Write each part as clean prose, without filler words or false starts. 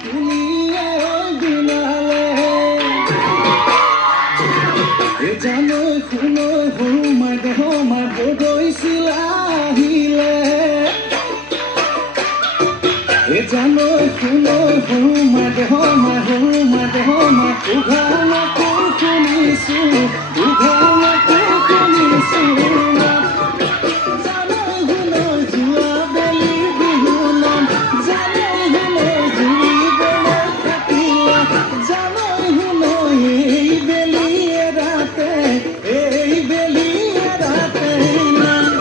তুলিয়ে দিনালে জানো শুনো সৰু দেহ বদৈছিল আহিলে জানো শুনো সৰু দেহ উঘালতো শুনিছো উঘালতো শুনিছো জানো শুনো যোৱা বেলি বিহু নাম জানো শুনো জুৰিবলৈ থাকিলা জানো শুনো এই বেলি এৰাতে নাম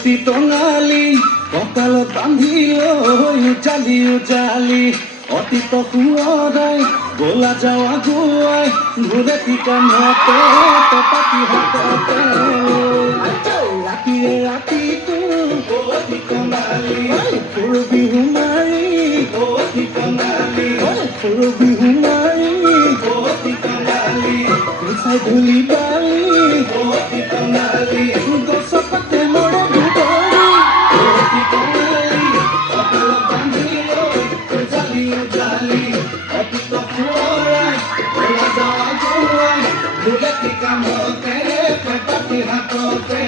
অতি টঙালি কঁকালত বান্ধি লৈ উজালি অতীত সুঁৱৰাই গলা যাওঁ আগুৱাই ঘূৰে কান্ধতে টপাতি হাততে ৰাতিৰে ৰাতিটো অতি টঙালি সৰু বিহু মাৰি অতি টঙালি সৰু বিহু মাৰি অতি টঙালি চাই ধূলি বালি অতি টঙালি গছৰ পাতে মৰে দুবৰি অতি টঙালি কঁকালত বান্ধি লৈ উজালি অতীত সুঁৱৰাই গলা যাওঁ আগুৱাই ঘূৰে কান্ধতে টপাতি হাততে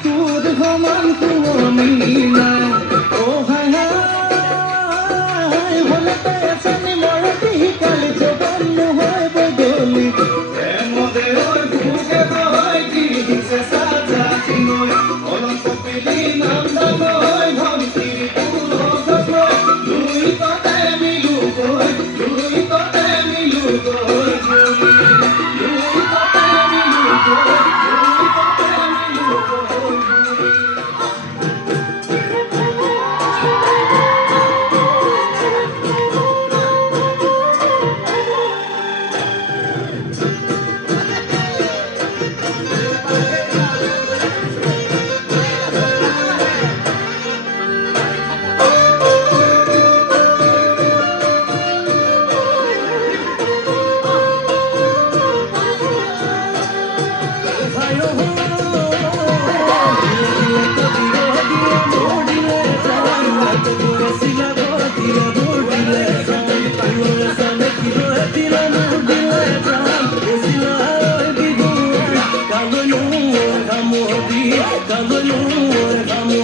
তোৰ সমান শুৱনি নাই হলে তাই আছানি মৰতি শিকালি জবান নহয় বদলি প্ৰেমদেৱৰ ভোগে নহয় কি দিছে সাজা চিনৈ অলপ কপিলি নাম দানৈ ধমকিৰি দুই ততে মিলো গৈ দুই ততে মিলো গৈ দুই ততে মিলো গৈ Kamu